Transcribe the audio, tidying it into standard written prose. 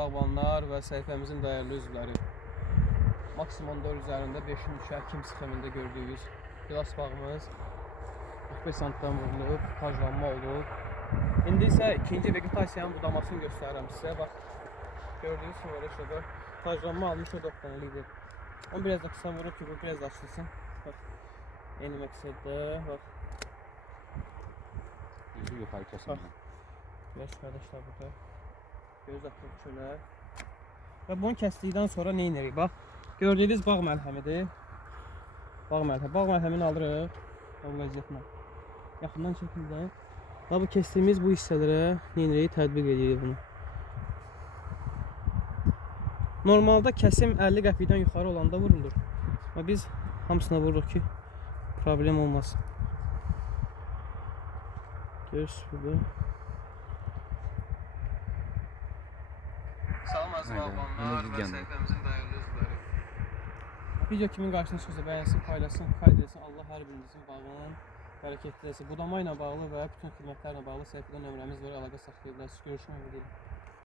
Bağbanlar və səhifəmizin dəyərli üzvləri. Maksimum 4 üzərində 5 kim sxemində gördüyünüz gilas bağımız 45 santdan vurulub, tajlanma olub. İndi isə ikinci vegetasiyanın budamasını göstərirəm sizə. Bax, gördüyünüz kimi şurada tajlanma almış o 4 dənə lider. Onu biraz da kısa vurub ki, bu biraz da açılsın. Bax, yeni məqsəddə, bax. Yuxarı kəsin. Yaş qardaşlar burada. Göz atılıb çölə. Və bunu kəsdikdən sonra nə edirik? Bax, gördüyünüz bağ məlhəmidir. Bağ məlhəmini alırıq. Bu vəziyyətlə. Yaxından çəkildə. Və bu kəsdiyimiz bu hissələrə nə edirik? Tətbiq edirik bunu. Normalda kəsim 50 qəpikdən yuxarı olanda vurulur. Amma biz hamısına vururuq ki, problem olmasın. Görürsünüz burada. Salam əziz bağbanlar və səhifəmizin dəyərli üzvləri. Video kimin qarşısına çıxırsa bəyənsin, paylaşsın, kayd etsin. Allah hər birinizin bağının bərəkətli etsin. Budama ilə bağlı və bütün xidmətlərlə bağlı səhifədə nömrəmiz var, əlaqə saxlaya bilərsiniz. Görüşmək üzere.